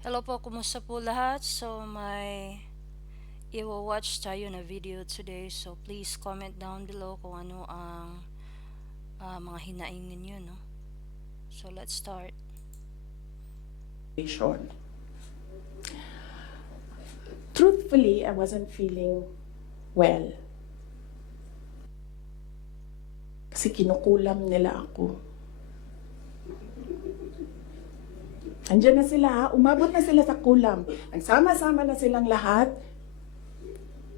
Hello po, kumusta po lahat? So, may i-watch tayo na video today. So, please comment down below kung ano ang ah, mga hinaing ninyo, no? So, let's start. situation. Truthfully, I wasn't feeling well. Kasi kinukulam nila ako. Andiyan na sila umabot na sila sa kulam. Nagsama-sama na silang lahat.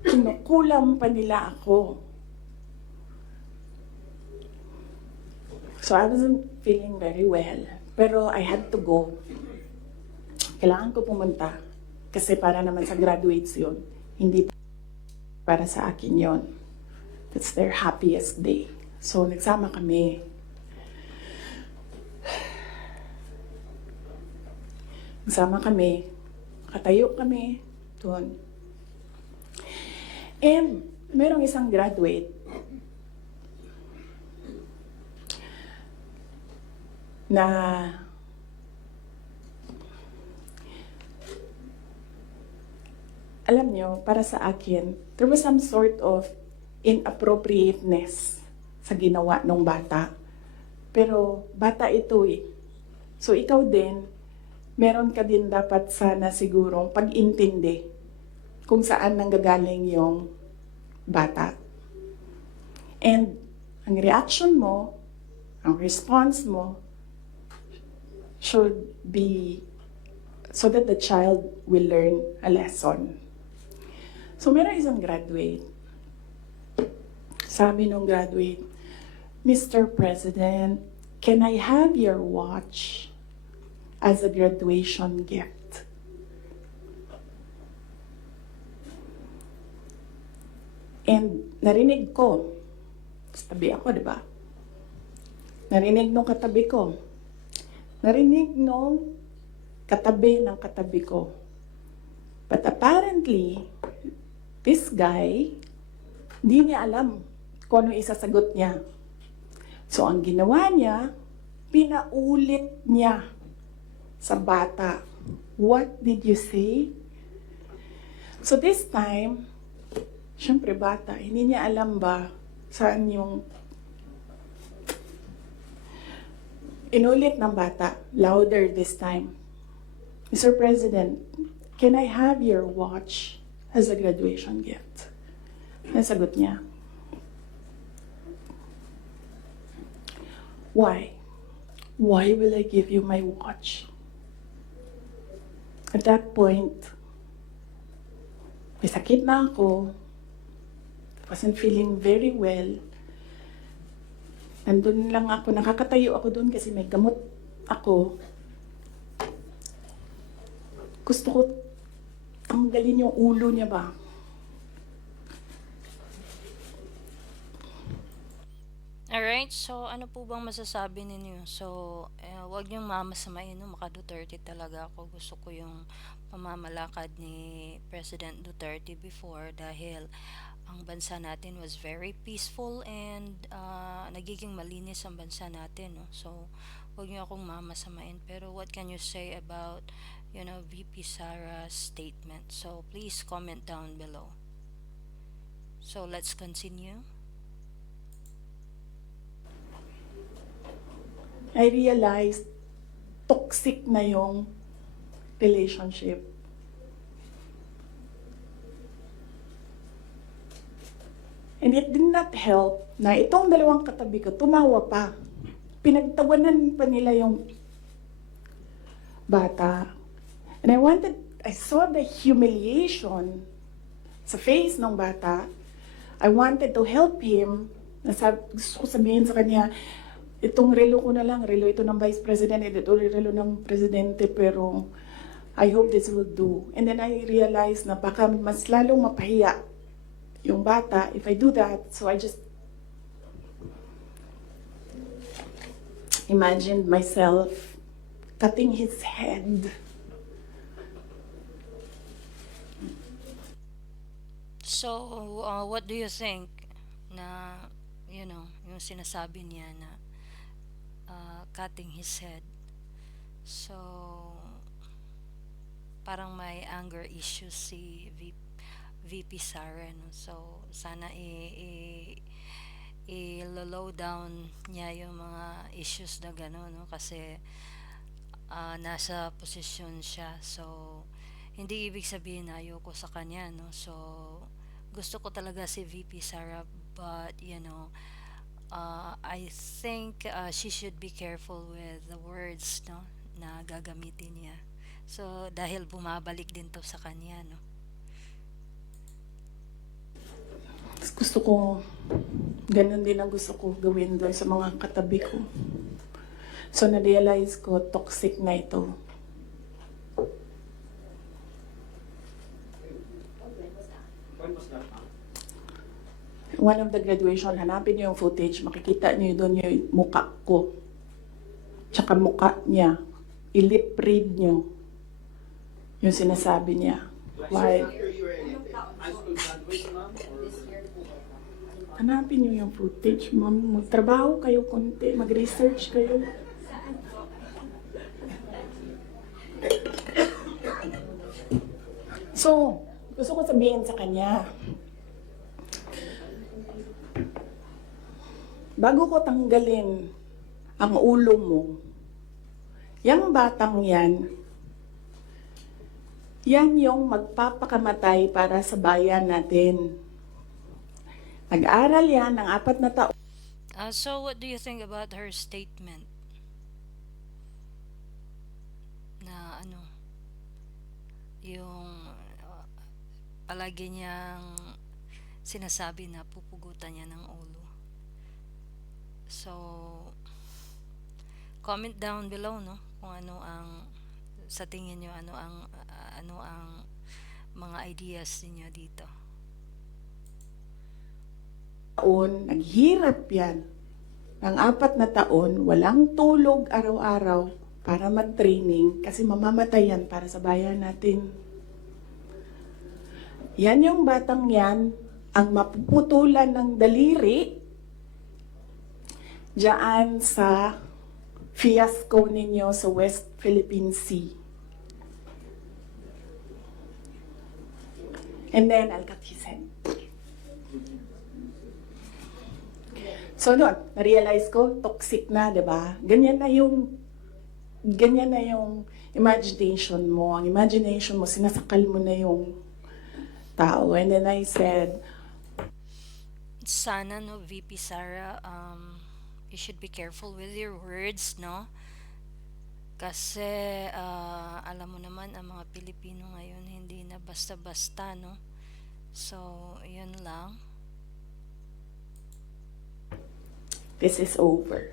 Kinukulam pa nila ako. So I wasn't feeling very well. Pero I had to go kailangan ko pumunta kasi para naman sa graduates yun. Hindi para sa akin yon. That's their happiest day. So, nagsama kami. Nagsama kami. Katayo kami doon. And, merong isang graduate na alam nyo, para sa akin, there was some sort of inappropriateness sa ginawa ng bata. Pero bata ito eh. So ikaw din, meron ka din dapat sana sigurong pag-intindi kung saan nanggagaling yung bata. And ang reaction mo, ang response mo, should be so that the child will learn a lesson. So, meron isang graduate. Sabi nung graduate, Mr. President, can I have your watch as a graduation gift? And narinig ko, tabi ako, di ba? Narinig nung katabi ko. Narinig nung katabi ng katabi ko. But apparently, this guy, hindi niya alam kung ano isasagot niya. So, ang ginawa niya, pinaulit niya sa bata. What did you say? So, this time, syempre bata, hindi niya alam ba saan yung inulit ng bata, louder this time. Mr. President, can I have your watch as a graduation gift? Nasagot niya. Why? Why will I give you my watch? At that point, may sakit na ako. Wasn't feeling very well. Nandun lang ako, nakakatayo ako doon kasi may gamot ako. Gusto ko tanggalin yung ulo niya ba? Alright, so ano po bang masasabi ninyo? So, eh, wag niyong mamasamain, no? Maka Duterte talaga ako. Gusto ko yung pamamalakad ni President Duterte before dahil ang bansa natin was very peaceful and ah, nagiging malinis ang bansa natin, no? So, wag niyo akong mamasamain. Pero what can you say about, you know, VP Sara's statement? So, please comment down below. So, let's continue. I realized toxic na yung relationship. And it did not help na itong dalawang katabi ko, tumawa pa. Pinagtawanan pa nila yung bata. And I wanted, I saw the humiliation sa face ng bata. I wanted to help him. Nasab gusto ko sabihin sa kanya, itong relo ko na lang, relo ito ng Vice President, ito relo ng Presidente, pero I hope this will do. And then I realized na baka mas lalong mapahiya yung bata if I do that. So I just imagined myself cutting his head. So, uh, what do you think na, you know, yung sinasabi niya na uh, cutting his head? So, parang may anger issues si V- VP Sara no? So sana i, i i-low down niya yung mga issues na gano'n no? Kasi ah, nasa posisyon siya. So hindi ibig sabihin ayoko sa kanya no? So gusto ko talaga si VP Sara but you know uh, I think uh, she should be careful with the words no na gagamitin niya so dahil bumabalik din to sa kanya no Gusto ko, ganun din ang gusto ko gawin doon sa mga katabi ko. So, na-realize ko, toxic na ito. One of the graduation, hanapin niyo yung footage, makikita niyo doon yung muka ko. Tsaka muka niya. I-lip read niyo yung sinasabi niya. Why? Hanapin niyo yung footage, ma'am. Magtrabaho kayo konti, mag-research kayo. So, gusto ko sabihin sa kanya, bago ko tanggalin ang ulo mo, yung batang yan, yan yung magpapakamatay para sa bayan natin. Nag-aral yan ng apat na taon. Uh, so what do you think about her statement na ano yung uh, palagi niyang sinasabi na pupugutan niya ng ulo so comment down below no kung ano ang sa tingin niyo ano ang uh, ano ang mga ideas niyo dito taon, naghirap yan. Ng apat na taon, walang tulog araw-araw para mag-training kasi mamamatay yan para sa bayan natin. Yan yung batang yan, ang mapuputulan ng daliri diyan sa fiasco ninyo sa West Philippine Sea. And then, head. So noon, na-realize ko, toxic na, di ba? Ganyan na yung, ganyan na yung imagination mo. Ang imagination mo, sinasakal mo na yung tao. And then I said, sana no VP Sara um you should be careful with your words no kasi ah, alam mo naman ang mga Pilipino ngayon hindi na basta-basta no so yun lang this is over.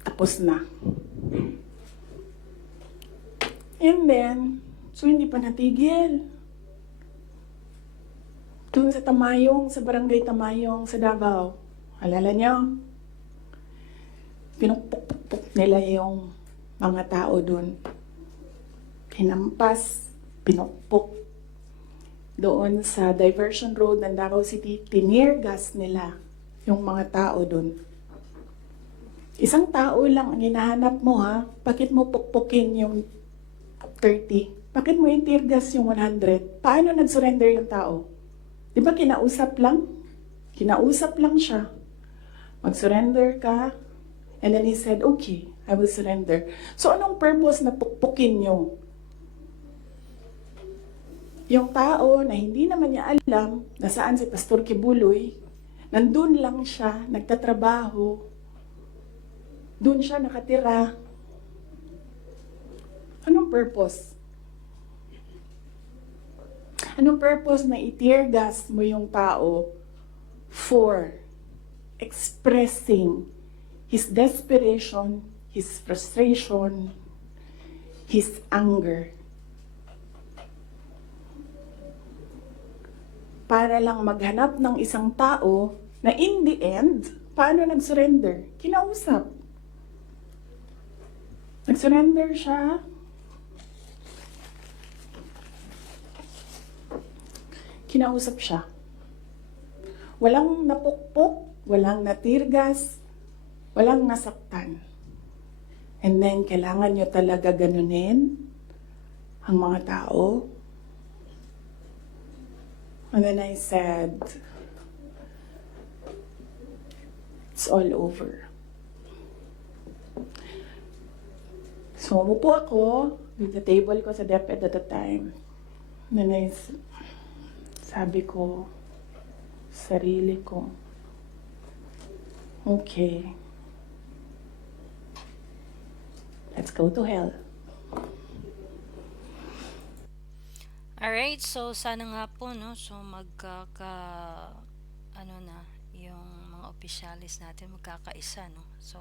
Tapos na. And then, so hindi pa natigil. Doon sa Tamayong, sa barangay Tamayong, sa Davao. Alala niyo? Pinukpuk-puk nila yung mga tao doon. Hinampas, pinukpok doon sa diversion road ng Davao City, tinir gas nila yung mga tao doon. Isang tao lang ang hinahanap mo ha, bakit mo pukpukin yung 30? Bakit mo yung tear gas yung 100? Paano nag-surrender yung tao? Di ba kinausap lang? Kinausap lang siya. Mag-surrender ka. And then he said, okay, I will surrender. So anong purpose na pukpukin nyo? Yung tao na hindi naman niya alam na saan si Pastor Kibuloy, nandun lang siya, nagtatrabaho, doon siya nakatira. Anong purpose? Anong purpose na i-tear gas mo yung tao for expressing his desperation, his frustration, his anger? para lang maghanap ng isang tao na in the end, paano nag-surrender? Kinausap. Nag-surrender siya. Kinausap siya. Walang napukpok, walang natirgas, walang nasaktan. And then, kailangan nyo talaga ganunin ang mga tao. And then I said, it's all over. So, umupo ako with the table ko sa DepEd at the time. Then I, sabi ko, sarili ko, okay, let's go to hell. Alright, so sana nga po, no? So magkaka, ano na, yung mga opisyalis natin magkakaisa, no? So,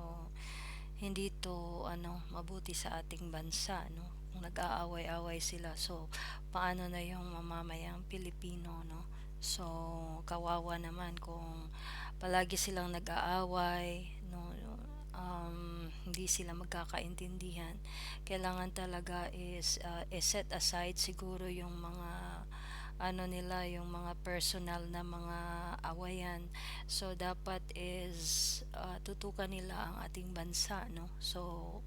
hindi to, ano, mabuti sa ating bansa, no? Nag-aaway-away sila, so, paano na yung mamamayang Pilipino, no? So, kawawa naman kung palagi silang nag-aaway, no? Um, hindi sila magkakaintindihan kailangan talaga is uh, set aside siguro yung mga ano nila yung mga personal na mga awayan so dapat is uh, tutukan nila ang ating bansa no so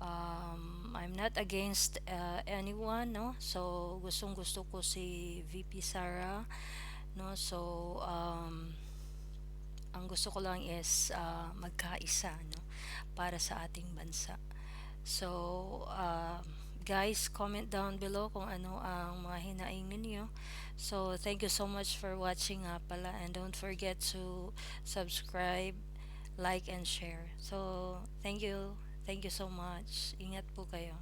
um, I'm not against uh, anyone no so gustong gusto ko si VP Sara no so um, ang gusto ko lang is uh, magkaisa no para sa ating bansa So, uh, guys, comment down below kung ano ang mga hinaing ninyo. So, thank you so much for watching nga pala and don't forget to subscribe, like, and share. So, thank you. Thank you so much. Ingat po kayo.